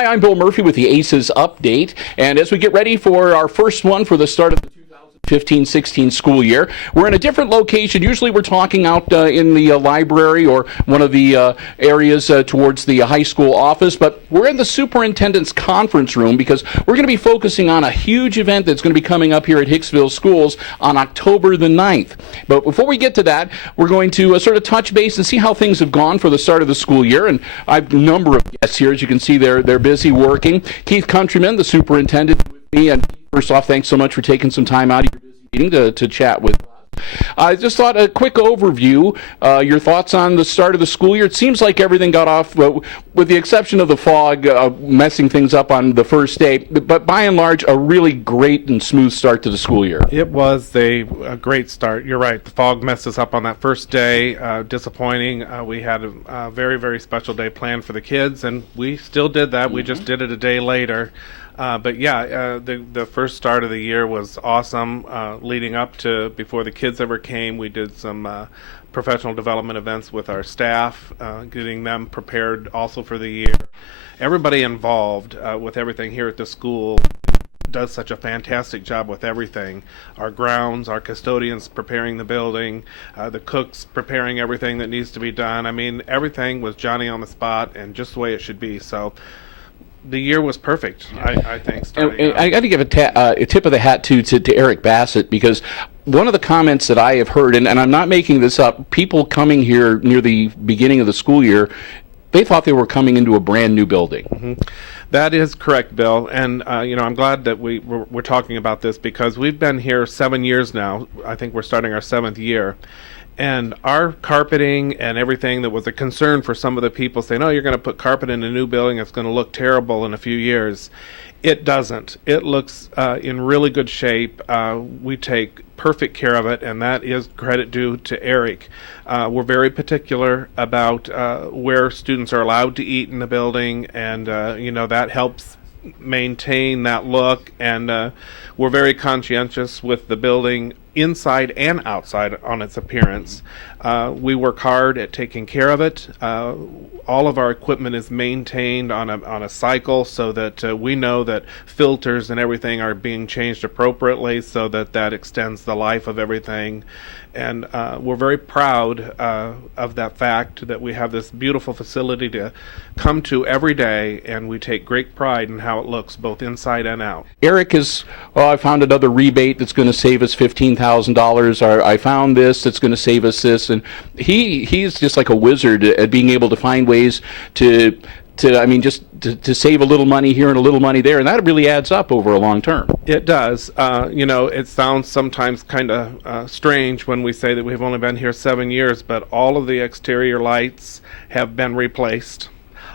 Hi, I'm Bill Murphy with the ACES Update, and as we get ready for our first one for the start of the 2015-16 school year, we're in a different location. Usually we're talking out in the library or one of the areas towards the high school office, but we're in the superintendent's conference room because we're going to be focusing on a huge event that's going to be coming up here at Hicksville Schools on October the 9th. But before we get to that, we're going to sort of touch base and see how things have gone for the start of the school year. And I have a number of guests here. As you can see, they're busy working. Keith Countryman, the superintendent, with me. And first off, thanks so much for taking some time out of your busy meeting to chat with us. I just thought a quick overview, your thoughts on the start of the school year. It seems like everything got off, with the exception of the fog messing things up on the first day, but by and large, a really great and smooth start to the school year. It was a great start. You're right. The fog messed us up on that first day. Disappointing. We had a very, very special day planned for the kids, and we still did that. We just did it a day later. But yeah, the first start of the year was awesome. Leading up to before the kids ever came, we did some professional development events with our staff, getting them prepared also for the year. Everybody involved with everything here at the school does such a fantastic job with everything. Our grounds, our custodians preparing the building, the cooks preparing everything that needs to be done. I mean, everything was Johnny on the spot and just the way it should be. So the year was perfect, I think. And I got to give a tip of the hat to Eric Bassett, because one of the comments that I have heard, and I'm not making this up, people coming here near the beginning of the school year, they thought they were coming into a brand new building. Mm-hmm. That is correct, Bill. And I'm glad that we're talking about this, because we've been here 7 years now. I think we're starting our 7th year. And our carpeting and everything that was a concern for some of the people saying, oh, you're going to put carpet in a new building, it's going to look terrible in a few years. It doesn't. It looks in really good shape. We take perfect care of it, and that is credit due to Eric. We're very particular about where students are allowed to eat in the building, and that helps maintain that look. And we're very conscientious with the building inside and outside on its appearance. We work hard at taking care of it. All of our equipment is maintained on a cycle, so that we know that filters and everything are being changed appropriately, so that extends the life of everything. And we're very proud of that fact that we have this beautiful facility to come to every day, and we take great pride in how it looks both inside and out. Eric I found another rebate that's going to save us $15,000. Or I found this that's going to save us this, and he's just like a wizard at being able to find ways to save a little money here and a little money there, and that really adds up over a long term. It does. It sounds sometimes kind of strange when we say that we've only been here 7 years, but all of the exterior lights have been replaced.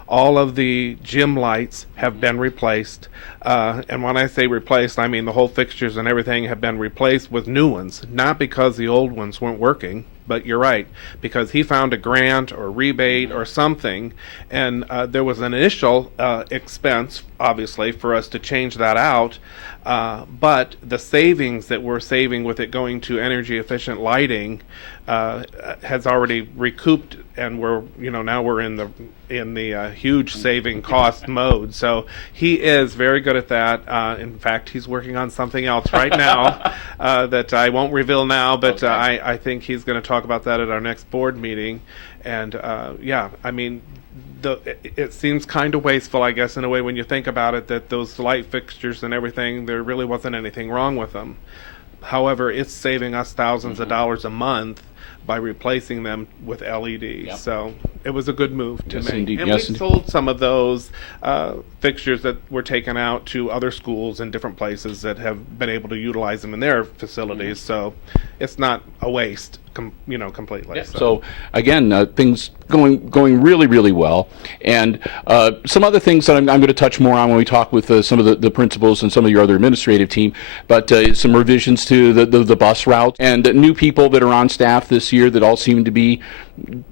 All of the gym lights have been replaced. And when I say replaced, I mean the whole fixtures and everything have been replaced with new ones, not because the old ones weren't working. But you're right, because he found a grant or rebate or something, and there was an initial expense, obviously, for us to change that out. But the savings that we're saving with it going to energy efficient lighting has already recouped, and now we're in the huge saving cost mode. So he is very good at that. In fact, he's working on something else right now that I won't reveal now, but okay. I think he's going to talk about that at our next board meeting. And it seems kind of wasteful, I guess, in a way, when you think about it, that those light fixtures and everything, there really wasn't anything wrong with them. However, it's saving us thousands of dollars a month by replacing them with LEDs. Yep. So it was a good move to make. Indeed. And we sold some of those fixtures that were taken out to other schools in different places that have been able to utilize them in their facilities. Mm-hmm. So it's not a waste, completely. Yeah. So again, things going really, really well. And some other things that I'm going to touch more on when we talk with some of the principals and some of your other administrative team, but some revisions to the bus route and new people that are on staff this year that all seem to be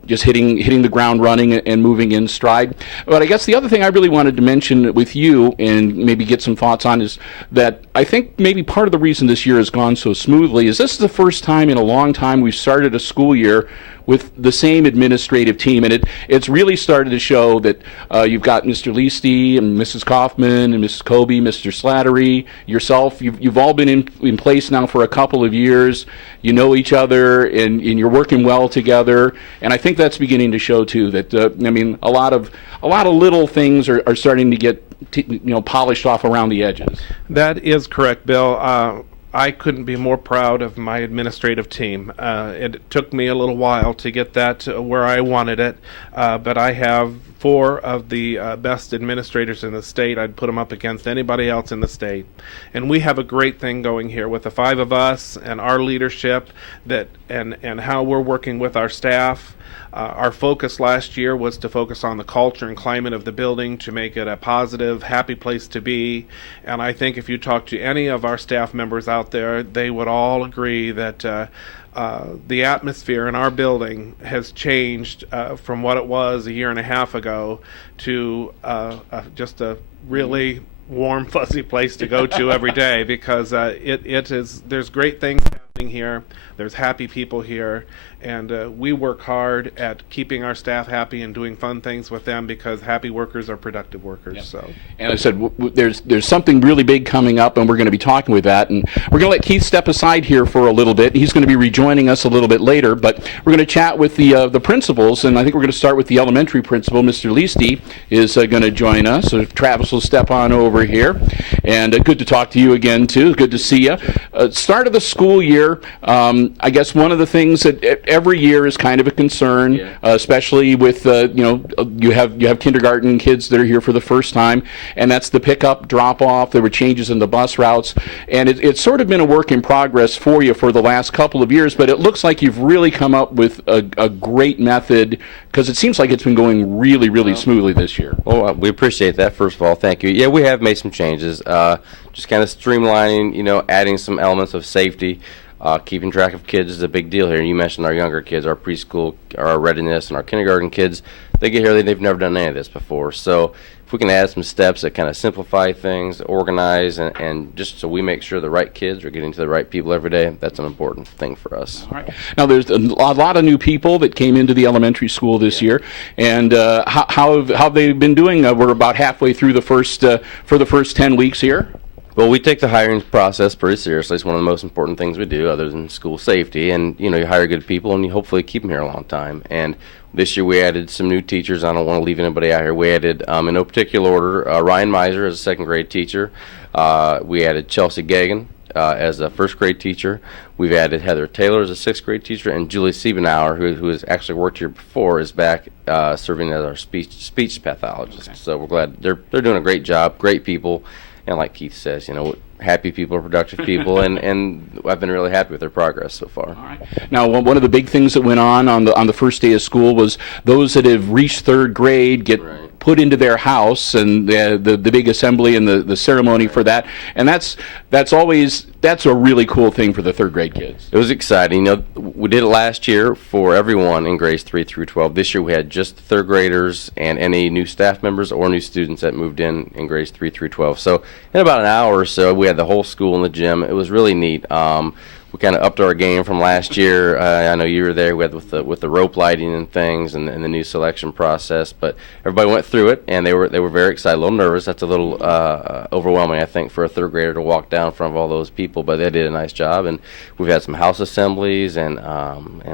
just hitting the ground running and moving in stride. But I guess the other thing I really wanted to mention with you and maybe get some thoughts on is that I think maybe part of the reason this year has gone so smoothly is this is the first time in a long time we've started a school year with the same administrative team, and it's really started to show that you've got Mr. Liechty and Mrs. Kaufman and Mrs. Kobe, Mr. Slattery, yourself. You've all been in place now for a couple of years. You know each other, and you're working well together. And I think that's beginning to show too. That I mean, a lot of little things are starting to get polished off around the edges. That is correct, Bill. I couldn't be more proud of my administrative team. It took me a little while to get that where I wanted it, but I have 4 of the best administrators in the state. I'd put them up against anybody else in the state. And we have a great thing going here with the 5 of us and our leadership and how we're working with our staff. Our focus last year was to focus on the culture and climate of the building to make it a positive, happy place to be. And I think if you talk to any of our staff members out there, they would all agree that the atmosphere in our building has changed from what it was a year and a half ago to just a really warm, fuzzy place to go to every day, because there's great things happening here. There's happy people here, and we work hard at keeping our staff happy and doing fun things with them, because happy workers are productive workers. Yep. So, and I said there's something really big coming up, and we're going to be talking with that, and we're going to let Keith step aside here for a little bit. He's going to be rejoining us a little bit later, but we're going to chat with the principals, and I think we're going to start with the elementary principal. Mr. Liechty is going to join us, so Travis will step on over here, and good to talk to you again too. Good to see you. Start of the school year. I guess one of the things that every year is kind of a concern, especially with you have kindergarten kids that are here for the first time, and that's the pickup, drop off. There were changes in the bus routes, and it's sort of been a work in progress for you for the last couple of years. But it looks like you've really come up with a great method, because it seems like it's been going really, really smoothly this year. Well, we appreciate that. First of all, thank you. Yeah, we have made some changes, just kind of streamlining, adding some elements of safety. Keeping track of kids is a big deal here. You mentioned our younger kids, our preschool, our readiness, and our kindergarten kids. They get here, they've never done any of this before. So if we can add some steps that kind of simplify things, organize, and just so we make sure the right kids are getting to the right people every day, that's an important thing for us. All right. Now, there's a lot of new people that came into the elementary school this year, and how have they been doing? We're about halfway through for the first 10 weeks here. Well, we take the hiring process pretty seriously. It's one of the most important things we do, other than school safety. And you hire good people, and you hopefully keep them here a long time. And this year we added some new teachers. I don't want to leave anybody out here. We added, in no particular order, Ryan Miser as a second grade teacher. We added Chelsea Gagan as a first grade teacher. We've added Heather Taylor as a sixth grade teacher, and Julie Siebenauer, who has actually worked here before, is back serving as our speech pathologist. Okay. So we're glad they're doing a great job. Great people. And like Keith says, happy people are productive people, and I've been really happy with their progress so far. All right. Now, one of the big things that went on the first day of school was those that have reached third grade get put into their house, and the big assembly and the ceremony for that, and that's a really cool thing for the third grade kids. It was exciting. We did it last year for everyone in grades 3 through 12. This year we had just third graders and any new staff members or new students that moved in grades 3 through 12. So in about an hour or so, we had the whole school in the gym. It was really neat. We kind of upped our game from last year. I know you were there with the rope lighting and things, and the new selection process. But everybody went through it, and they were very excited. A little nervous. That's a little overwhelming, I think, for a third grader to walk down in front of all those people. But they did a nice job, and we've had some house assemblies, and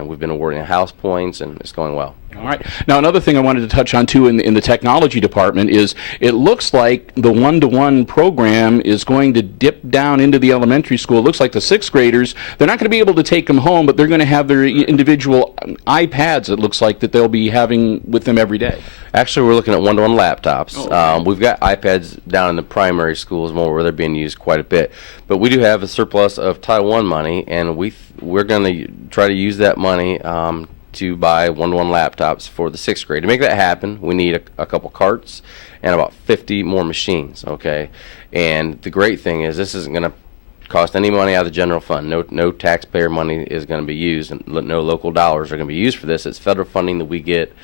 we've been awarding house points, and it's going well. All right. Now, another thing I wanted to touch on, too, in the technology department is it looks like the one-to-one program is going to dip down into the elementary school. It looks like the sixth graders, they're not going to be able to take them home, but they're going to have their individual iPads, it looks like, that they'll be having with them every day. Actually, we're looking at one-to-one laptops. Oh, okay. We've got iPads down in the primary schools more where they're being used quite a bit. But we do have a surplus of Title I money, and we're going to try to use that money to buy one-to-one laptops for the sixth grade. To make that happen, we need a couple carts and about 50 more machines, okay? And the great thing is this isn't going to cost any money out of the general fund. No taxpayer money is going to be used, and no local dollars are going to be used for this. It's federal funding that we get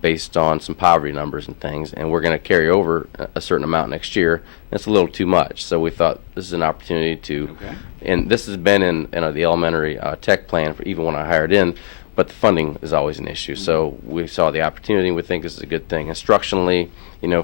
based on some poverty numbers and things, and we're going to carry over a certain amount next year. It's a little too much, so we thought this is an opportunity to, and this has been in the elementary tech plan for even when I hired in. but the funding is always an issue. So we saw the opportunity, and we think this is a good thing. Instructionally,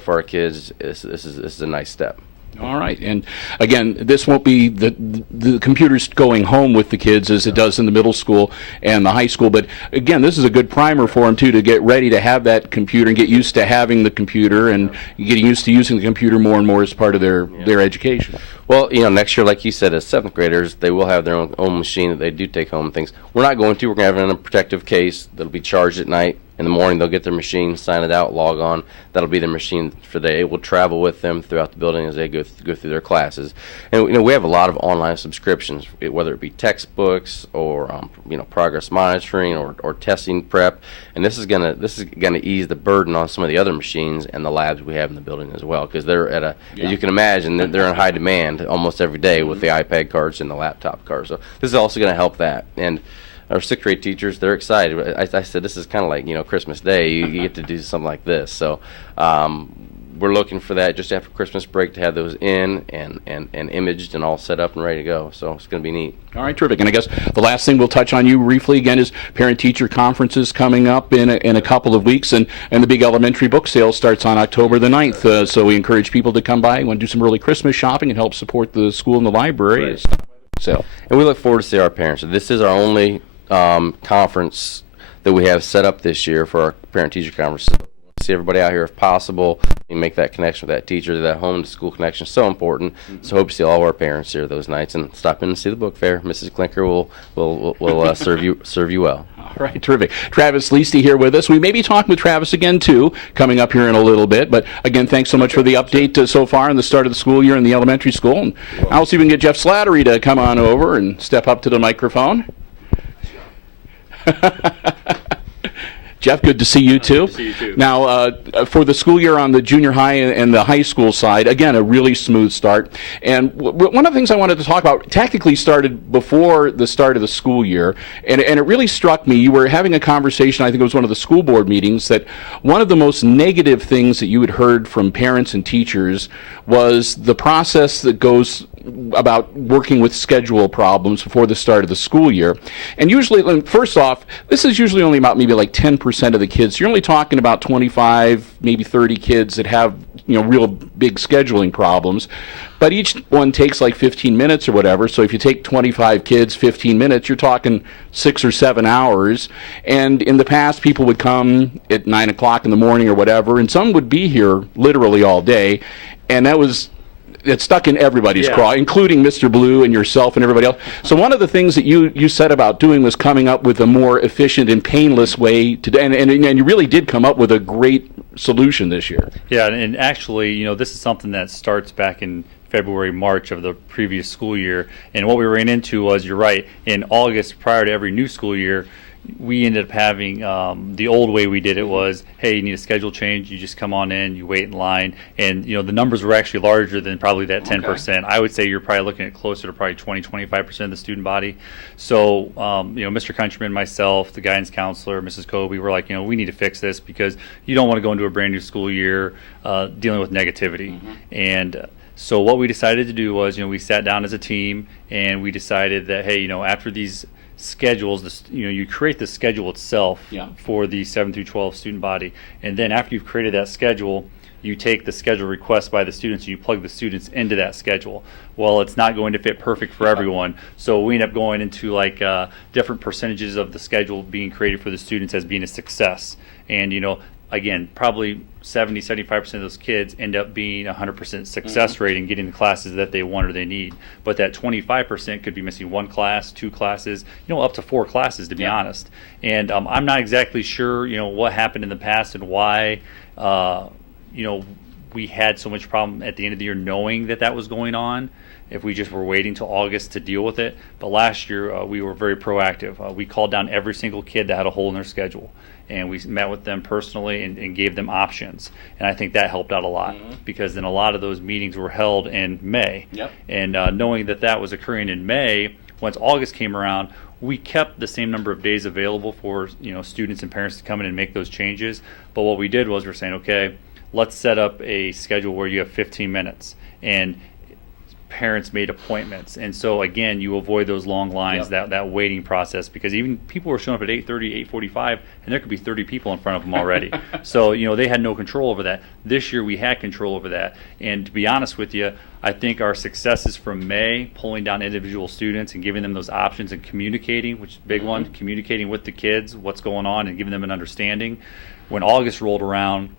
for our kids, this is a nice step. All right, and again, this won't be the computers going home with the kids as it does in the middle school and the high school, but again, this is a good primer for them too, to get ready to have that computer and get used to having the computer and getting used to using the computer more and more as part of their education. Well, next year, like you said, as 7th graders, they will have their own machine that they do take home and things. We're not going to. We're going to have it in a protective case that'll be charged at night. In the morning, they'll get their machine, sign it out, log on. That'll be their machine for the day. It will travel with them throughout the building as they go through their classes. And we have a lot of online subscriptions, whether it be textbooks or progress monitoring or testing prep. And this is gonna ease the burden on some of the other machines and the labs we have in the building as well, because they're as you can imagine, they're in high demand almost every day with the iPad cards and the laptop cards. So this is also going to help that. And our 6th grade teachers, they're excited. I said this is kind of like Christmas Day. You get to do something like this. So we're looking for that just after Christmas break to have those in and imaged and all set up and ready to go. So it's going to be neat. All right, terrific. And I guess the last thing we'll touch on you briefly again is parent-teacher conferences coming up in a couple of weeks, and the big elementary book sale starts on October the 9th. So we encourage people to come by and want to do some early Christmas shopping and help support the school and the library. Right. So, and we look forward to see our parents. This is our only conference that we have set up this year for our parent-teacher conference. See everybody out here if possible and make that connection with that teacher. That home-to-school connection is so important. So hope to see all of our parents here those nights, and stop in and see the book fair. Mrs. Klinker will serve you well. All right, terrific. Travis Liechty here with us. We may be talking with Travis again, too, coming up here in a little bit. But, again, thanks so much for the update so far on the start of the school year in the elementary school. And I'll see if we can get Jeff Slattery to come on over and step up to the microphone. Jeff, good to see you too. Good to see you too. Now, for the school year on the junior high and the high school side, again, a really smooth start. And one of the things I wanted to talk about technically started before the start of the school year, and it really struck me. You were having a conversation, I think it was one of the school board meetings, that one of the most negative things that you had heard from parents and teachers was the process that goes about working with schedule problems before the start of the school year. And usually, first off, this is usually only about maybe like 10% of the kids. You're only talking about 25, maybe 30 kids that have, real big scheduling problems. But each one takes like 15 minutes or whatever. So if you take 25 kids, 15 minutes, you're talking 6 or 7 hours. And in the past, people would come at 9 o'clock in the morning or whatever, and some would be here literally all day. And it stuck in everybody's craw, including Mr. Blue and yourself and everybody else. So one of the things that you said about doing was coming up with a more efficient and painless way to, and you really did come up with a great solution this year. Yeah, and actually, this is something that starts back in February, March of the previous school year. And what we ran into was, you're right, in August prior to every new school year, we ended up having the old way we did it was, hey, you need a schedule change, you just come on in, you wait in line, and the numbers were actually larger than probably that 10%. Okay. I would say you're probably looking at closer to probably 20-25% of the student body. So Mr. Countryman, myself, the guidance counselor, Mrs. Kobe, were like, we need to fix this, because you don't want to go into a brand new school year dealing with negativity. And so what we decided to do was, we sat down as a team and we decided that, hey, after these schedules, you create the schedule itself for the 7 through 12 student body, and then after you've created that schedule, you take the schedule request by the students and you plug the students into that schedule. Well, it's not going to fit perfect for everyone, so we end up going into like different percentages of the schedule being created for the students as being a success. And again, probably 70-75% of those kids end up being 100% success rate in getting the classes that they want or they need. But that 25% could be missing 1 class, 2 classes, up to 4 classes, to be honest. And I'm not exactly sure, what happened in the past and why, we had so much problem at the end of the year knowing that was going on, if we just were waiting till August to deal with it. But last year, we were very proactive. We called down every single kid that had a hole in their schedule, and we met with them personally and gave them options. And I think that helped out a lot, because then a lot of those meetings were held in May. And knowing that was occurring in May, once August came around, we kept the same number of days available for students and parents to come in and make those changes. But what we did was we're saying, okay, let's set up a schedule where you have 15 minutes. And parents made appointments. And so again, you avoid those long lines, that waiting process, because even people were showing up at 8:30, 8:45, and there could be 30 people in front of them already. So they had no control over that. This year we had control over that. And to be honest with you, I think our successes from May, pulling down individual students and giving them those options and communicating, which is a big one, communicating with the kids what's going on and giving them an understanding. When August rolled around,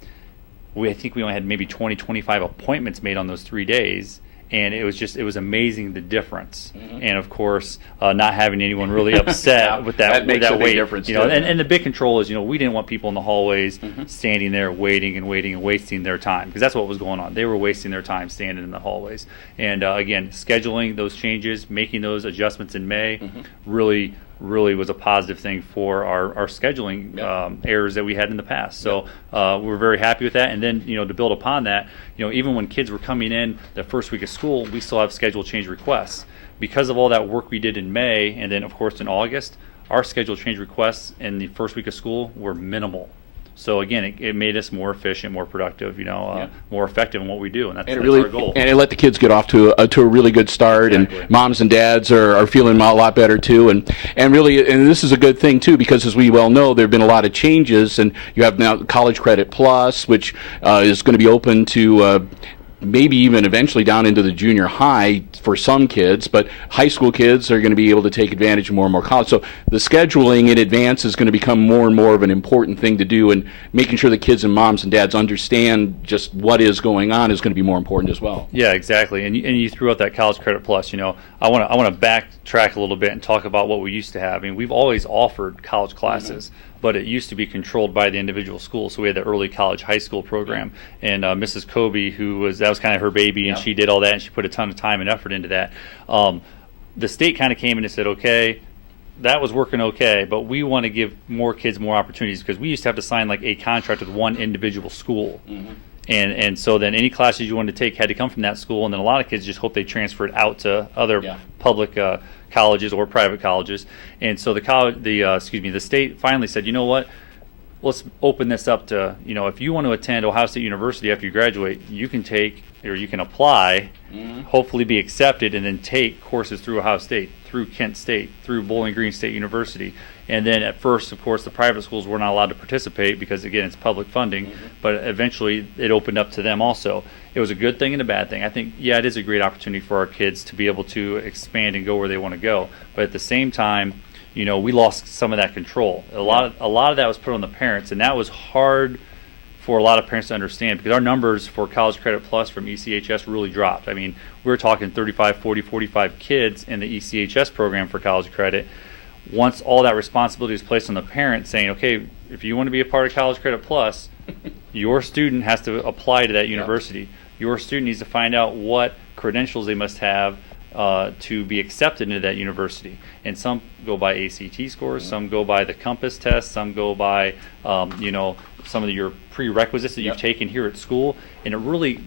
I think we only had maybe 20, 25 appointments made on those 3 days. And it was amazing, the difference. And of course, not having anyone really upset with that makes a big wait. difference, And the big control is, we didn't want people in the hallways standing there waiting and wasting their time, because that's what was going on. They were wasting their time standing in the hallways. And again, scheduling those changes, making those adjustments in May, really was a positive thing for our scheduling errors that we had in the past. So we're very happy with that. And then, to build upon that, even when kids were coming in the first week of school, we still have schedule change requests. Because of all that work we did in May, and then of course in August, our schedule change requests in the first week of school were minimal. So again, it made us more efficient, more productive, more effective in what we do, and that's our goal. And it let the kids get off to a really good start, Exactly. And moms and dads are feeling a lot better too, and this is a good thing too, because as we well know, there have been a lot of changes, and you have now College Credit Plus, which is going to be open to maybe even eventually down into the junior high for some kids, but high school kids are going to be able to take advantage of more and more college. So the scheduling in advance is going to become more and more of an important thing to do, and making sure the kids and moms and dads understand just what is going on is going to be more important as well. Yeah, exactly. And you threw out that College Credit Plus. I want to backtrack a little bit and talk about what we used to have. I mean, we've always offered college classes. But it used to be controlled by the individual school. So we had the early college high school program, and Mrs. Kobe, that was kind of her baby, and she did all that, and she put a ton of time and effort into that. The state kind of came in and said, okay, that was working okay, but we want to give more kids more opportunities, because we used to have to sign like a contract with one individual school. And so then any classes you wanted to take had to come from that school, and then a lot of kids just hoped they transferred out to other public colleges or private colleges. And so the state finally said, you know what, let's open this up to, if you want to attend Ohio State University after you graduate, you can take, or you can apply, hopefully be accepted, and then take courses through Ohio State, through Kent State, through Bowling Green State University. And then at first, of course, the private schools were not allowed to participate because, again, it's public funding, but eventually it opened up to them also. It was a good thing and a bad thing. I think, it is a great opportunity for our kids to be able to expand and go where they want to go. But at the same time, we lost some of that control. A lot of that was put on the parents, and that was hard for a lot of parents to understand, because our numbers for College Credit Plus from ECHS really dropped. I mean, we were talking 35, 40, 45 kids in the ECHS program for college credit. Once all that responsibility is placed on the parent, saying, okay, if you want to be a part of College Credit Plus, your student has to apply to that university. Your student needs to find out what credentials they must have to be accepted into that university. And some go by ACT scores, some go by the Compass test, some go by some of your prerequisites that you've taken here at school. And it really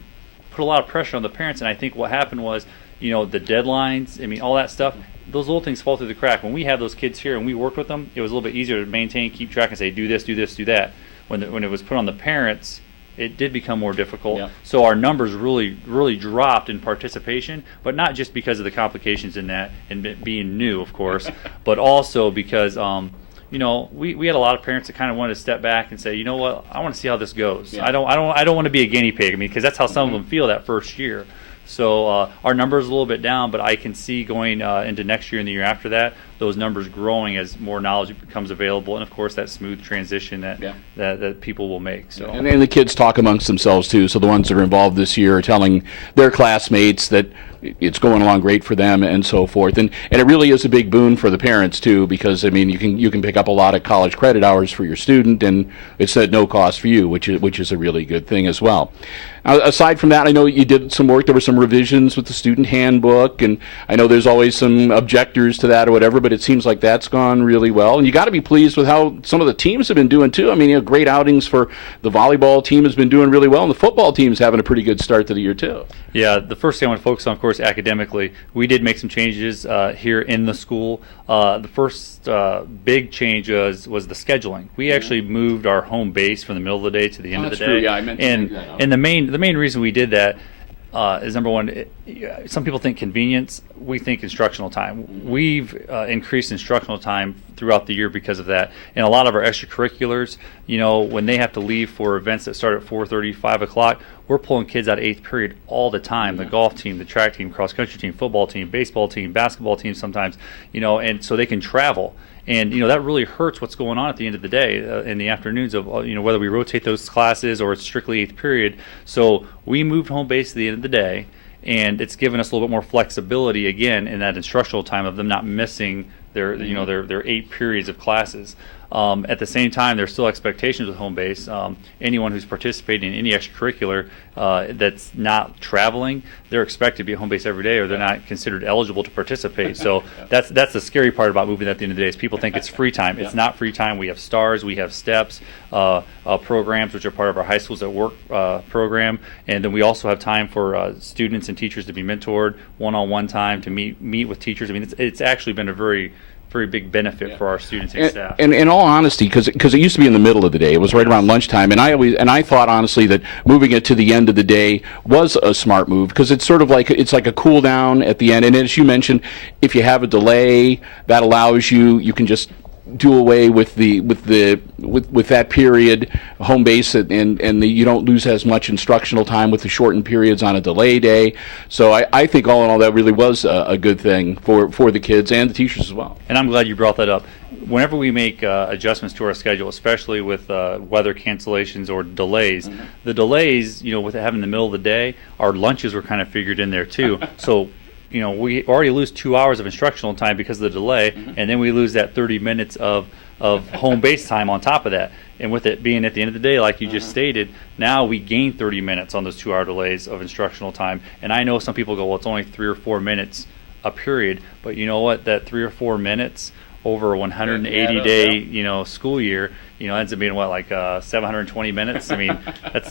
put a lot of pressure on the parents. And I think what happened was, the deadlines, all that stuff, those little things fall through the crack. When we have those kids here and we work with them, it was a little bit easier to maintain, keep track, and say, do this, do this, do that. When it was put on the parents, it did become more difficult. So our numbers really dropped in participation, but not just because of the complications in that and being new, of course, but also because we had a lot of parents that kind of wanted to step back and say, you know what, I want to see how this goes. I don't want to be a guinea pig. Because that's how some of them feel that first year. So our numbers are a little bit down, but I can see going into next year and the year after that, those numbers growing as more knowledge becomes available, and of course that smooth transition that people will make. So and then the kids talk amongst themselves too. So the ones that are involved this year are telling their classmates that it's going along great for them and so forth, and it really is a big boon for the parents too, because you can pick up a lot of college credit hours for your student, and it's at no cost for you, which is a really good thing as well. Now, aside from that, I know you did some work. There were some revisions with the student handbook, and I know there's always some objectors to that or whatever, but it seems like that's gone really well. And you got to be pleased with how some of the teams have been doing too. Great outings for the volleyball team has been doing really well, and the football team's having a pretty good start to the year too. Yeah, the first thing I want to focus on, of course, academically, we did make some changes here in the school. The first big change was the scheduling. We actually moved our home base from the middle of the day to the end of the day. True. Yeah, I meant to bring that up. And the main reason we did that is, number one, some people think convenience. We think instructional time. We've increased instructional time throughout the year because of that. And a lot of our extracurriculars, when they have to leave for events that start at 4:30, 5 o'clock, we're pulling kids out of 8th period all the time. The golf team, the track team, cross country team, football team, baseball team, basketball team sometimes, and so they can travel. And that really hurts what's going on at the end of the day in the afternoons of whether we rotate those classes or it's strictly 8th period. So we moved home base at the end of the day, and it's given us a little bit more flexibility again in that instructional time of them not missing their 8 periods of classes. At the same time, there's still expectations with home base. Anyone who's participating in any extracurricular that's not traveling, they're expected to be at home base every day, or they're not considered eligible to participate. So that's the scary part about moving at the end of the day is people think it's free time. It's not free time. We have STARS, we have STEPS programs, which are part of our High Schools at Work program, and then we also have time for students and teachers to be mentored, one-on-one time to meet with teachers. I mean, it's actually been a very big benefit for our students and staff. And in all honesty, because it used to be in the middle of the day, it was right around lunchtime, and I thought honestly that moving it to the end of the day was a smart move because it's sort of like a cool down at the end. And as you mentioned, if you have a delay, that allows you can just do away with that period home base, and you don't lose as much instructional time with the shortened periods on a delay day. So I think all in all that really was a good thing for the kids and the teachers as well. And I'm glad you brought that up. Whenever we make adjustments to our schedule, especially with weather cancellations or delays, the delays, with it having the middle of the day, our lunches were kind of figured in there too. So we already lose 2 hours of instructional time because of the delay, and then we lose that 30 minutes of home base time on top of that. And with it being at the end of the day, like you just stated, now we gain 30 minutes on those 2 hour delays of instructional time. And I know some people go, well, it's only 3 or 4 minutes a period, but you know what? That 3 or 4 minutes over a 180-day, school year, ends up being like 720 minutes. I mean,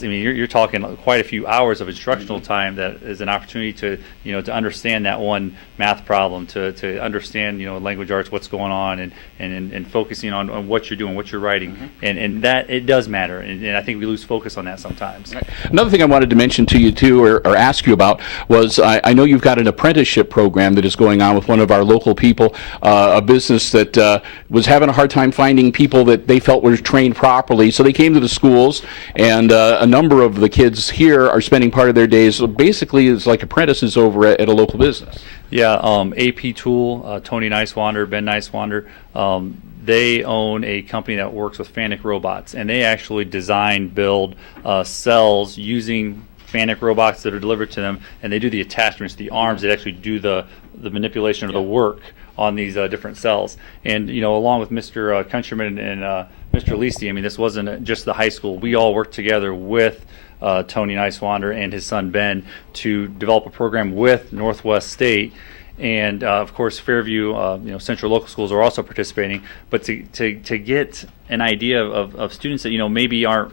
you're talking quite a few hours of instructional time that is an opportunity to, to understand that one math problem, to understand, language arts, what's going on, and focusing on what you're doing, what you're writing, and that it does matter. And I think we lose focus on that sometimes. Another thing I wanted to mention to you too, or ask you about, was I know you've got an apprenticeship program that is going on with one of our local people, a business that was having a hard time finding people that they felt were trained properly, so they came to the schools, and a number of the kids here are spending part of their days basically as like apprentices over at a local business. Yeah, AP Tool, Tony Nicewander, Ben Nicewander, they own a company that works with FANUC robots, and they actually design, build cells using FANUC robots that are delivered to them, and they do the attachments, the arms that actually do the manipulation of the work on these different cells. And along with Mr. Countryman and Mr. Liechty, this wasn't just the high school. We all worked together with Tony Nicewander and his son Ben to develop a program with Northwest State, and of course Fairview, Central Local Schools are also participating. But to get an idea of students that maybe aren't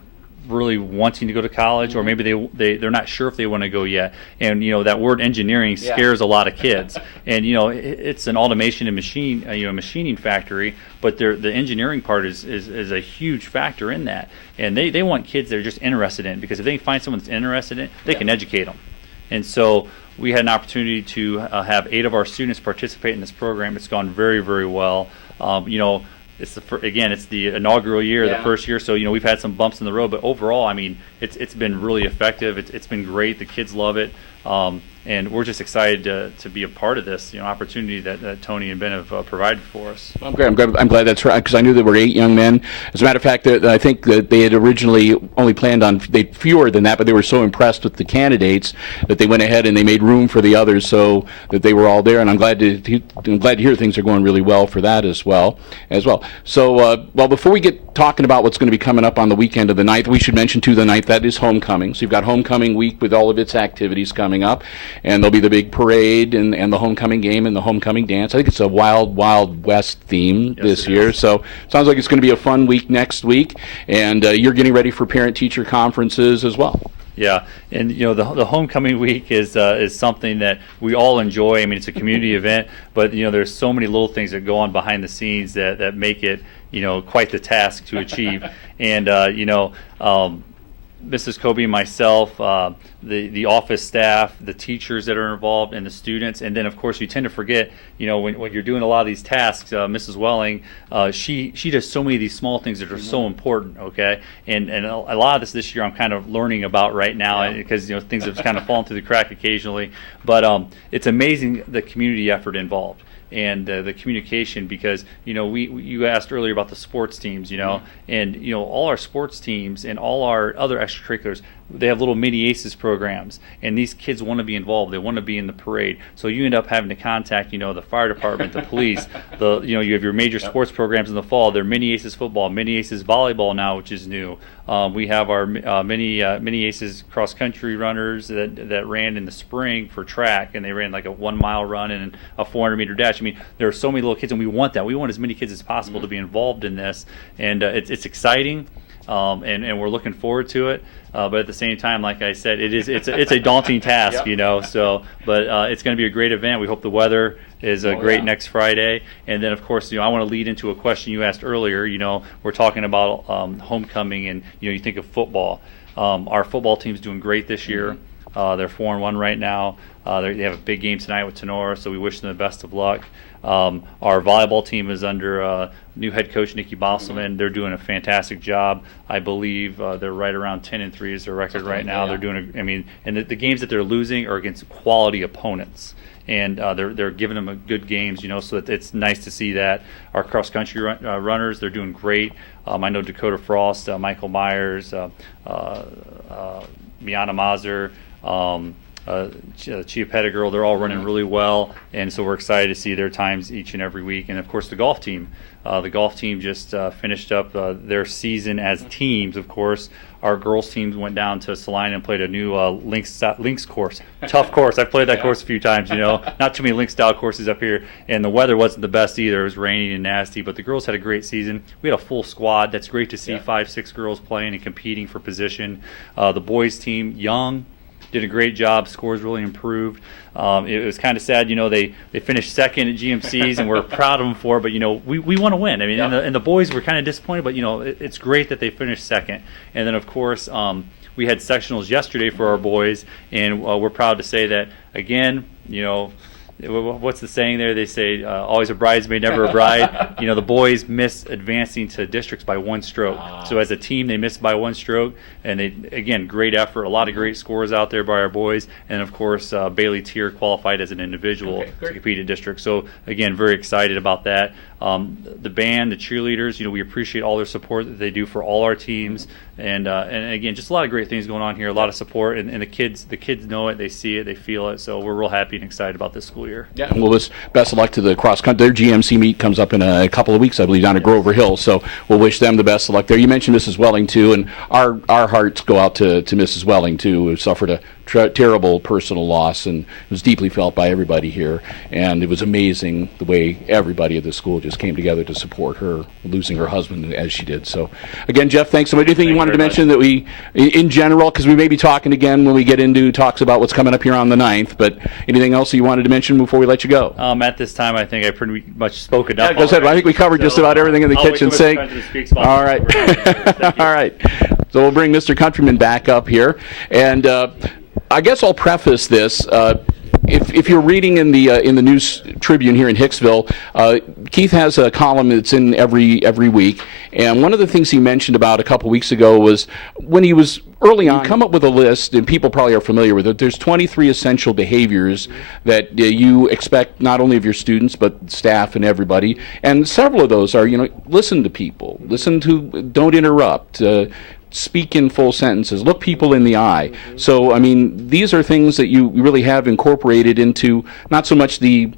really wanting to go to college, or maybe they're not sure if they want to go yet, and that word engineering scares a lot of kids, and it's an automation and machining factory, but the engineering part is a huge factor in that, and they want kids that are just interested in it, because if they can find someone that's interested in it, they can educate them. And so we had an opportunity to have 8 of our students participate in this program. It's gone very, very well. It's it's the inaugural year, the first year, so we've had some bumps in the road, but overall, it's been really effective. It's been great. The kids love it, and we're just excited to be a part of this opportunity that Tony and Ben have provided for us. I'm glad that's right, because I knew there were 8 young men. As a matter of fact, I think that they had originally only planned on fewer than that, but they were so impressed with the candidates that they went ahead and they made room for the others so that they were all there. And I'm glad to hear things are going really well for that as well. So, before we get talking about what's going to be coming up on the weekend of the 9th, we should mention too the 9th, that is homecoming. So you've got homecoming week with all of its activities coming up, and there'll be the big parade and the homecoming game and the homecoming dance. I think it's a Wild Wild West theme this year, so sounds like it's going to be a fun week next week, and you're getting ready for parent-teacher conferences as well. Yeah, and the homecoming week is something that we all enjoy. It's a community event, but there's so many little things that go on behind the scenes that make it quite the task to achieve. And Mrs. Kobe and myself, the office staff, the teachers that are involved, and the students. And then, of course, you tend to forget, when you're doing a lot of these tasks, Mrs. Welling, she does so many of these small things that are so important, okay? And a lot of this year I'm kind of learning about right now because, things have kind of fallen through the crack occasionally. But it's amazing the community effort involved. And the communication, because you asked earlier about the sports teams, and all our sports teams and all our other extracurriculars, they have little mini ACEs programs, and these kids want to be involved. They want to be in the parade. So you end up having to contact, the fire department, the police. You have your major sports programs in the fall. They're mini ACEs football, mini ACEs volleyball now, which is new. We have our mini ACEs cross country runners that ran in the spring for track, and they ran like a 1 mile run and a 400-meter dash. I mean, there are so many little kids, and we want that. We want as many kids as possible to be involved in this, and it's exciting, and we're looking forward to it. But at the same time, like I said, it's a daunting task, So, but it's going to be a great event. We hope the weather is great next Friday. And then, of course, I want to lead into a question you asked earlier. We're talking about homecoming, and you think of football. Our football team's doing great this year. They're 4-1 right now. They have a big game tonight with Tenora, so we wish them the best of luck. Our volleyball team is under new head coach Nikki Bosselman. They're doing a fantastic job. I believe they're right around 10-3 is their record right now. They're doing and the games that they're losing are against quality opponents, and they're giving them good games. So that it's nice to see that. Our cross country runners, they're doing great. I know Dakota Frost, Michael Myers, Miana Mazer. Chia Pettigirl, they're all running really well, and so we're excited to see their times each and every week. And of course the golf team just finished up their season as teams. Of course, our girls team went down to Salina and played a new links course. Tough course. I've played that course a few times. Not too many link style courses up here, and the weather wasn't the best either. It was rainy and nasty, but the girls had a great season. We had a full squad. That's great to see. 5-6 girls playing and competing for position. The boys team, young, did a great job. Scores really improved. It was kind of sad, they finished second at GMCs, and we're proud of them for it. But we want to win. I mean, and the boys were kind of disappointed, but it's great that they finished second. And then of course we had sectionals yesterday for our boys, and we're proud to say that again. What's the saying there? They say always a bridesmaid, never a bride. The boys miss advancing to districts by 1 stroke. So as a team, they missed by 1 stroke, and again, great effort. A lot of great scores out there by our boys, and of course, Bailey Tier qualified as an individual to compete in districts. So again, very excited about that. The band, the cheerleaders, we appreciate all their support that they do for all our teams, and again, just a lot of great things going on here. A lot of support, and the kids know it, they see it, they feel it. So we're real happy and excited about this school year. Yeah. Well, best of luck to the cross country. Their GMC meet comes up in a couple of weeks, I believe, down at Grover Hill. So we'll wish them the best of luck there. You mentioned Mrs. Welling too, and our hearts go out to Mrs. Welling too, who suffered a terrible personal loss, and it was deeply felt by everybody here. And it was amazing the way everybody at the school just came together to support her losing her husband as she did. So again, Jeff, thanks so much. Anything you wanted to mention that we, in general, because we may be talking again when we get into talks about what's coming up here on the 9th, but anything else you wanted to mention before we let you go? At this time, I think I pretty much spoke enough. Yeah, go ahead. I think we covered just about everything in the kitchen sink. All right. All right. So we'll bring Mr. Countryman back up here, and I guess I'll preface this. If you're reading in the News Tribune here in Hicksville, Keith has a column that's in every week, and one of the things he mentioned about a couple weeks ago was when he was early on come up with a list, and people probably are familiar with it. There's 23 essential behaviors that you expect not only of your students but staff and everybody, and several of those are listen to people, don't interrupt. Speak in full sentences, look people in the eye. So, these are things that you really have incorporated into not so much the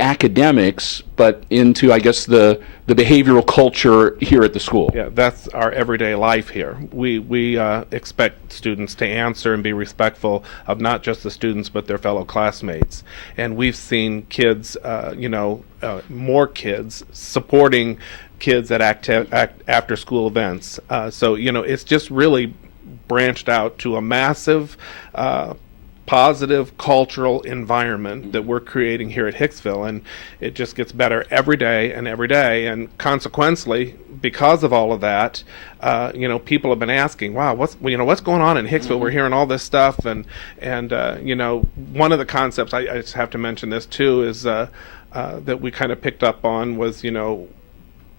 academics, but into, I guess, the behavioral culture here at the school. Yeah, that's our everyday life here. We expect students to answer and be respectful of not just the students but their fellow classmates. And we've seen kids, more kids supporting kids at after school events. So it's just really branched out to a massive positive cultural environment that we're creating here at Hicksville, and it just gets better every day, and consequently because of all of that, people have been asking, wow, what's going on in Hicksville? We're hearing all this stuff, and one of the concepts, I just have to mention this too, is that we kind of picked up on was,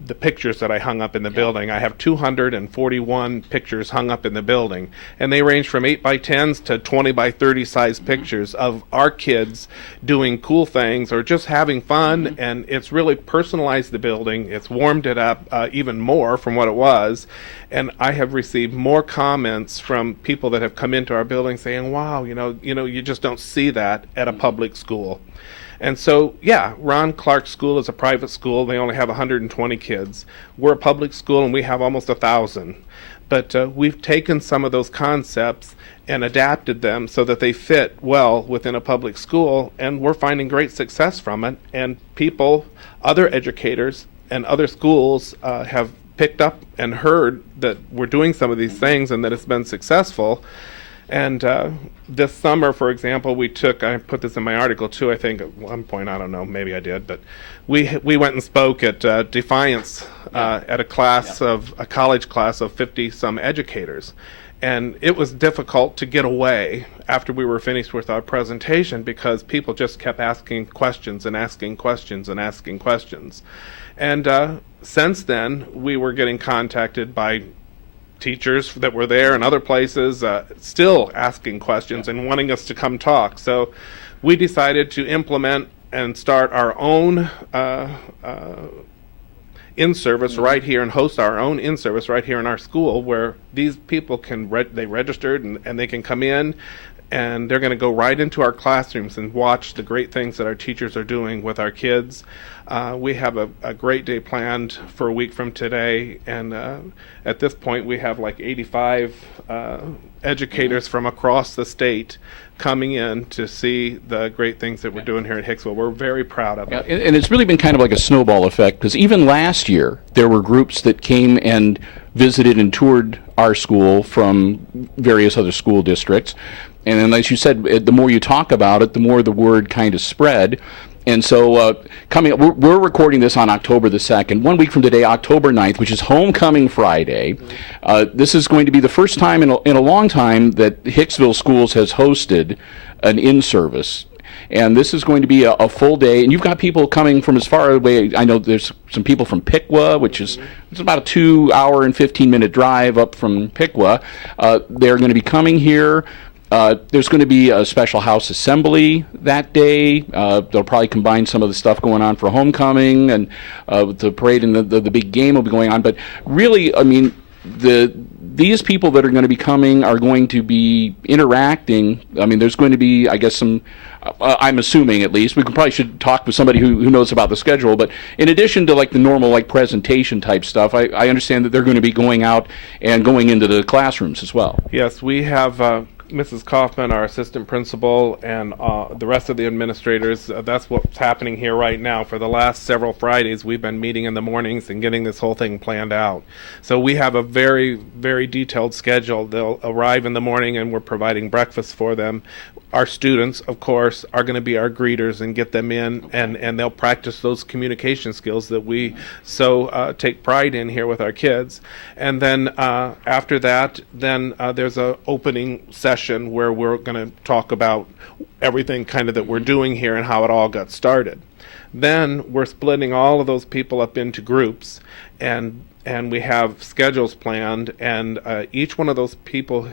the pictures that I hung up in the building. I have 241 pictures hung up in the building, and they range from 8 by 10s to 20 by 30 size pictures of our kids doing cool things or just having fun, and it's really personalized the building. It's warmed it up even more from what it was, and I have received more comments from people that have come into our building saying, wow, you just don't see that at a public school. And so, Ron Clark School is a private school. They only have 120 kids. We're a public school, and we have almost 1,000. But we've taken some of those concepts and adapted them so that they fit well within a public school, and we're finding great success from it. And people, other educators, and other schools have picked up and heard that we're doing some of these things and that it's been successful. And this summer, for example, I put this in my article too, I think at one point, I don't know, maybe I did, but we went and spoke at Defiance at a college class of 50 some educators. And it was difficult to get away after we were finished with our presentation because people just kept asking questions and asking questions and asking questions. And since then, we were getting contacted by teachers that were there and other places still asking questions and wanting us to come talk. So we decided to implement and start our own in-service right here and host our own in-service right here in our school where these people they registered and they can come in and they're going to go right into our classrooms and watch the great things that our teachers are doing with our kids. We have a great day planned for a week from today, and at this point we have like 85 educators from across the state coming in to see the great things that we're doing here at Hicksville. We're very proud of it. And it's really been kind of like a snowball effect, because even last year there were groups that came and visited and toured our school from various other school districts. And then, as you said, the more you talk about it, the more the word kind of spread. And so coming up, we're recording this on October the 2nd. 1 week from today, October 9th, which is Homecoming Friday. This is going to be the first time in a long time that Hicksville Schools has hosted an in-service. And this is going to be a full day. And you've got people coming from as far away. I know there's some people from Piqua, which is it's about a 2 hour and 15-minute drive up from Piqua. They're going to be coming here. There's going to be a special house assembly that day. They'll probably combine some of the stuff going on for homecoming, and the parade and the big game will be going on. But really, I mean, these people that are going to be coming are going to be interacting. I mean, there's going to be, I guess, some, I'm assuming at least, we probably should talk with somebody who knows about the schedule, but in addition to like the normal like presentation type stuff, I understand that they're going to be going out and going into the classrooms as well. Yes, we have Mrs. Kaufman, our assistant principal, and the rest of the administrators. That's what's happening here right now. For the last several Fridays, we've been meeting in the mornings and getting this whole thing planned out. So we have a very, very detailed schedule. They'll arrive in the morning and we're providing breakfast for them. Our students, of course, are going to be our greeters and get them in, and they'll practice those communication skills that we so take pride in here with our kids. And then after that, then there's an opening session where we're going to talk about everything kind of that we're doing here and how it all got started. Then we're splitting all of those people up into groups, and we have schedules planned, and each one of those people,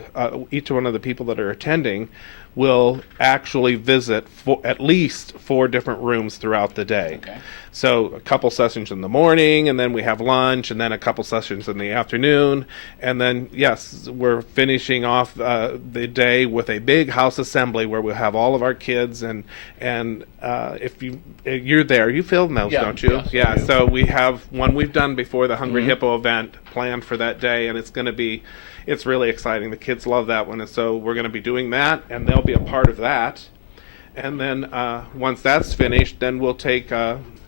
each one of the people that are attending will actually visit at least 4 different rooms throughout the day. Okay. So a couple sessions in the morning, and then we have lunch, and then a couple sessions in the afternoon, and then, yes, we're finishing off the day with a big house assembly where we'll have all of our kids, and if you're there, you film those, don't you? Yes, yeah, so we have one we've done before, the Hungry Hippo event, planned for that day, and it's really exciting. The kids love that one, and so we're going to be doing that, and they'll be a part of that. And then once that's finished, then we'll take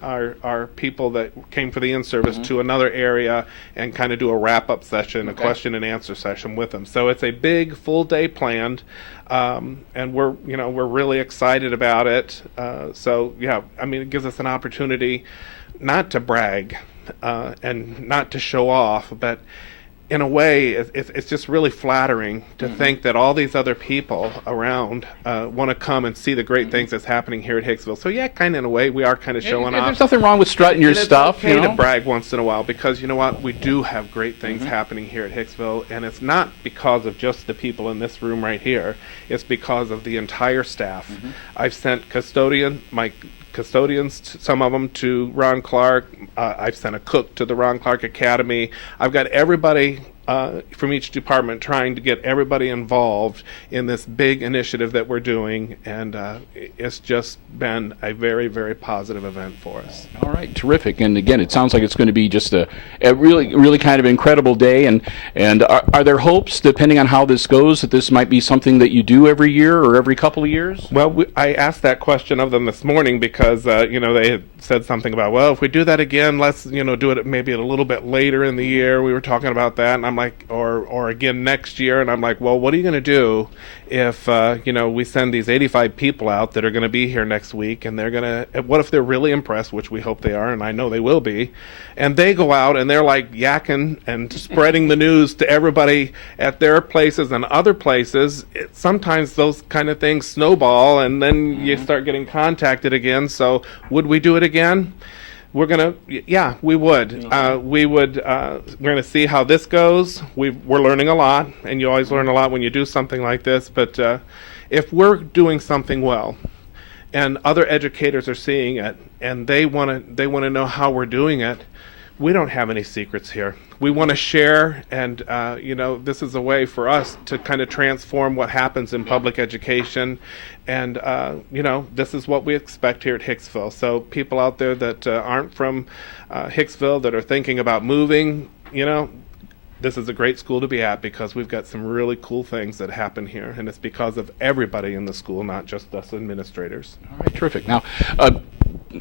our people that came for the in-service to another area and kind of do a wrap-up session, a question and answer session with them. So it's a big full day planned, and we're really excited about it. So yeah, I mean, it gives us an opportunity not to brag, and not to show off, but in a way, it's just really flattering to think that all these other people around want to come and see the great things that's happening here at Hicksville. So yeah, kind of in a way, we are kind of showing off. There's nothing wrong with strutting your stuff. It's okay to brag once in a while, because you know what, we do have great things happening here at Hicksville, and it's not because of just the people in this room right here. It's because of the entire staff. I've sent my custodians, some of them to Ron Clark. I've sent a cook to the Ron Clark Academy. I've got everybody from each department trying to get everybody involved in this big initiative that we're doing, and it's just been a very, very positive event for us. All right, terrific. And again, it sounds like it's going to be just a really, really kind of incredible day. And are there hopes, depending on how this goes, that this might be something that you do every year or every couple of years? Well, I asked that question of them this morning because they had said something about, well, if we do that again, let's do it maybe a little bit later in the year. We were talking about that, and I'm like, or again next year, and I'm like, well, what are you going to do if we send these 85 people out that are going to be here next week, and what if they're really impressed, which we hope they are, and I know they will be, and they go out and they're like yakking and spreading the news to everybody at their places and other places. Sometimes those kind of things snowball, and then you start getting contacted again. So would we do it again? We would. We're gonna see how this goes. We're learning a lot, and you always learn a lot when you do something like this. But if we're doing something well, and other educators are seeing it, and they want to know how we're doing it, we don't have any secrets here. We want to share, and this is a way for us to kind of transform what happens in public education, and this is what we expect here at Hicksville. So people out there that aren't from Hicksville, that are thinking about moving, this is a great school to be at, because we've got some really cool things that happen here, and it's because of everybody in the school, not just us administrators. All right, terrific. Now,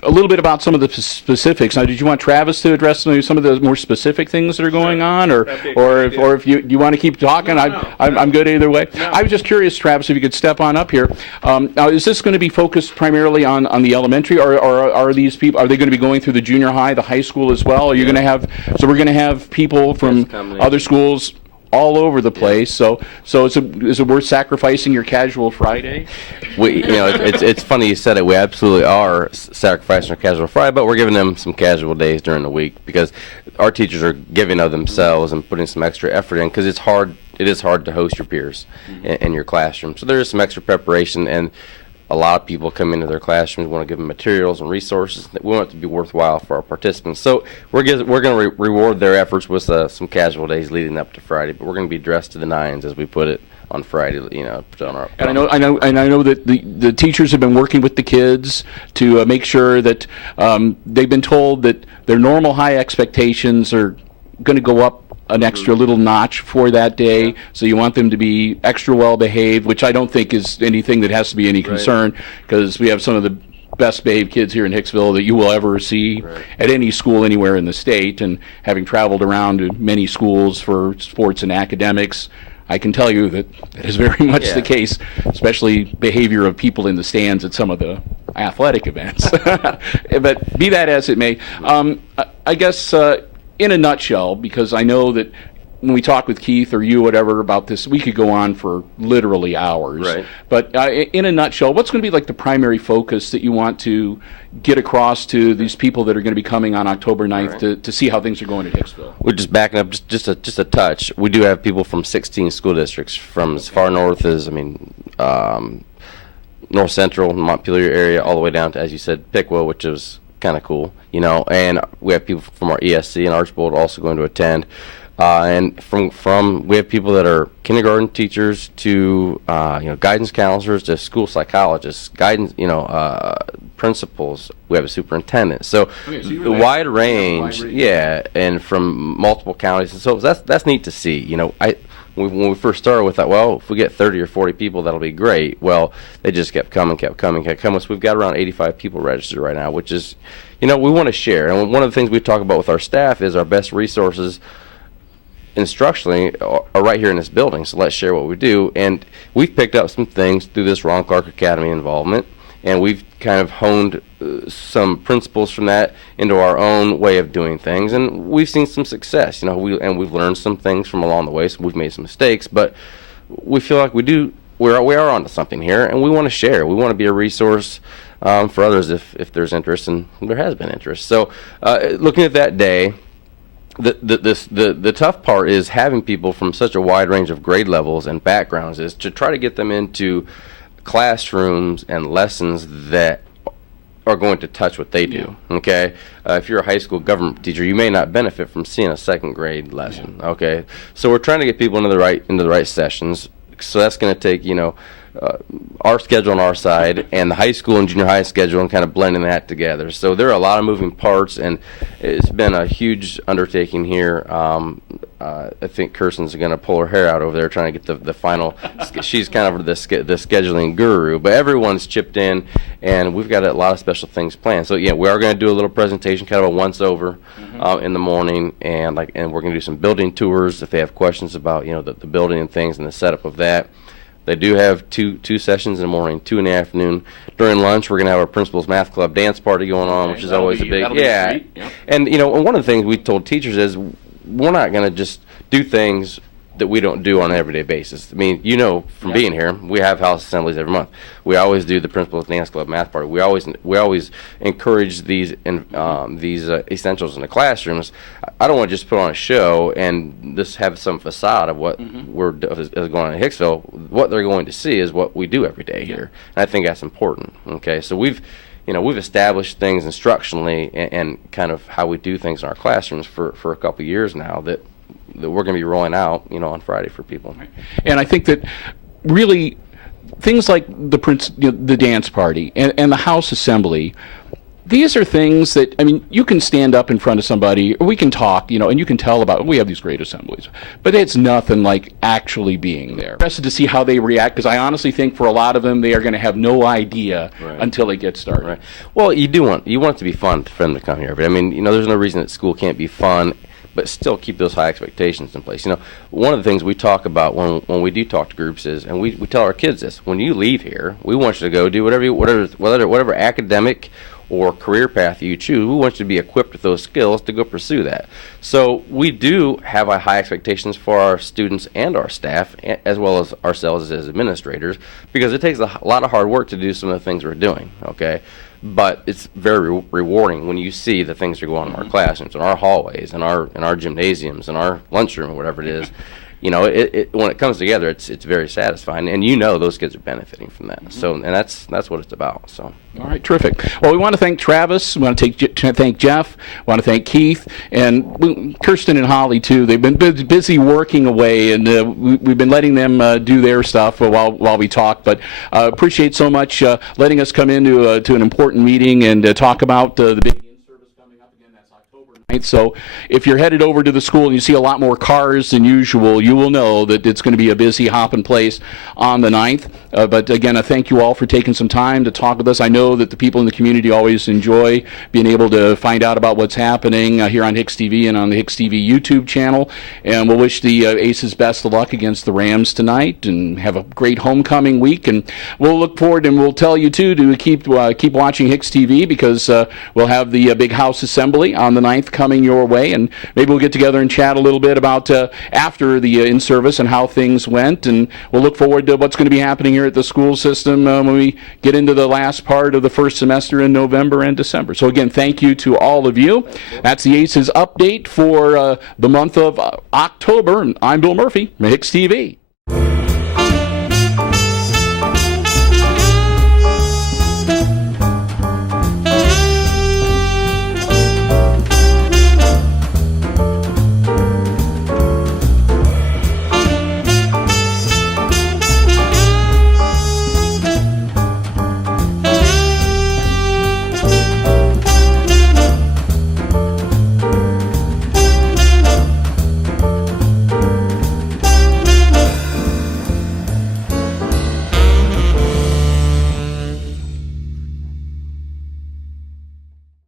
a little bit about some of the specifics. Now, did you want Travis to address some of the more specific things that are going on, or if you want to keep talking, I'm good either way. No. I was just curious, Travis, if you could step on up here. Now, is this going to be focused primarily on the elementary, or are these people, are they going to be going through the junior high, the high school as well? Are you going to have, so we're going to have people from other schools all over the place. So is it worth sacrificing your casual Friday? It's funny you said it. We absolutely are sacrificing our casual Friday, but we're giving them some casual days during the week, because our teachers are giving of themselves and putting some extra effort in, because it is hard to host your peers in your classroom. So there is some extra preparation, and a lot of people come into their classrooms, want to give them materials and resources that we want it to be worthwhile for our participants. So we're going to reward their efforts with some casual days leading up to Friday, but we're going to be dressed to the nines, as we put it, on Friday. Put on our. And I know that the teachers have been working with the kids to make sure that they've been told that their normal high expectations are going to go up an extra little notch for that day, so you want them to be extra well behaved, which I don't think is anything that has to be any concern, because we have some of the best behaved kids here in Hicksville that you will ever see at any school anywhere in the state. And having traveled around to many schools for sports and academics, I can tell you that is very much the case, especially behavior of people in the stands at some of the athletic events. But be that as it may, I guess in a nutshell, because I know that when we talk with Keith or you, whatever, about this, we could go on for literally hours. Right. But in a nutshell, what's going to be like the primary focus that you want to get across to these people that are going to be coming on October 9th to see how things are going at Hicksville? We're just backing up just a touch. We do have people from 16 school districts, from as far north as, North Central, Montpelier area, all the way down to, as you said, Piqua, which is kind of cool, and we have people from our ESC and Archbold also going to attend, and from we have people that are kindergarten teachers to guidance counselors to school psychologists, guidance principals. We have a superintendent, so the wide range, and from multiple counties, and so that's neat to see. When we first started, we thought, well, if we get 30 or 40 people, that'll be great. Well, they just kept coming. So we've got around 85 people registered right now, which is, we want to share. And one of the things we talk about with our staff is our best resources instructionally are right here in this building. So let's share what we do. And we've picked up some things through this Ron Clark Academy involvement, and we've kind of honed some principles from that into our own way of doing things, and we've seen some success. You know, we've learned some things from along the way. So we've made some mistakes, but we feel like we are onto something here, and we want to share. We want to be a resource for others if there's interest, and there has been interest. So looking at that day, the tough part is having people from such a wide range of grade levels and backgrounds is to try to get them into classrooms and lessons that are going to touch what they do. Okay, if you're a high school government teacher, you may not benefit from seeing a second grade lesson. Okay, so we're trying to get people into the right sessions. So that's going to take, you know, our schedule on our side and the high school and junior high schedule and kind of blending that together. So there are a lot of moving parts, and it's been a huge undertaking here. I think Kirsten's going to pull her hair out over there trying to get the final. She's kind of the scheduling guru, but everyone's chipped in, and we've got a lot of special things planned. So yeah, we are going to do a little presentation, kind of a once over in the morning, and we're going to do some building tours if they have questions about, you know, the building and things and the setup of that. They do have two sessions in the morning, 2 in the afternoon. During lunch, we're going to have our principal's math club dance party going on, which is always a big, yeah. And you know, one of the things we told teachers is we're not going to just do things that we don't do on an everyday basis. I mean, you know, from being here, we have house assemblies every month. We always do the principal's dance club math party. We always encourage these essentials in the classrooms. I don't want to just put on a show and just have some facade of what is going on in Hicksville. What they're going to see is what we do every day here, and I think that's important. Okay, so we've established things instructionally and kind of how we do things in our classrooms for a couple of years now that we're going to be rolling out, you know, on Friday for people. And I think that really things like the dance party and the house assembly, these are things that, I mean, you can stand up in front of somebody, or we can talk, you know, and you can tell about, we have these great assemblies, but it's nothing like actually being there. Interested to see how they react, because I honestly think for a lot of them, they are going to have no idea until they get started. Right. Well, you want it to be fun for them to come here, but I mean, you know, there's no reason that school can't be fun, but still keep those high expectations in place. You know, one of the things we talk about when we do talk to groups is, and we tell our kids this, when you leave here, we want you to go do whatever academic or career path you choose. We want you to be equipped with those skills to go pursue that. So we do have high expectations for our students and our staff, as well as ourselves as administrators, because it takes a lot of hard work to do some of the things we're doing, okay? But it's very rewarding when you see the things that go on in our classrooms, in our hallways, in our gymnasiums, in our lunchroom, or whatever it is. You know, when it comes together, it's very satisfying, and you know those kids are benefiting from that. So, and that's what it's about. So. All right, terrific. Well, we want to thank Travis. We want to thank Jeff. We want to thank Keith and Kirsten and Holly too. They've been busy working away, and we've been letting them do their stuff while we talk. But appreciate so much letting us come into to an important meeting and talk about the big. So if you're headed over to the school and you see a lot more cars than usual, you will know that it's going to be a busy hopping place on the 9th. But again, I thank you all for taking some time to talk with us. I know that the people in the community always enjoy being able to find out about what's happening here on HIX-TV and on the HIX-TV YouTube channel. And we'll wish the Aces best of luck against the Rams tonight and have a great homecoming week. And we'll look forward, and we'll tell you too to keep watching HIX-TV, because we'll have the big house assembly on the 9th coming your way, and maybe we'll get together and chat a little bit about after the in-service and how things went, and we'll look forward to what's going to be happening here at the school system when we get into the last part of the first semester in November and December. So again, thank you to all of you. That's the ACES update for the month of October. I'm Bill Murphy, HIX-TV.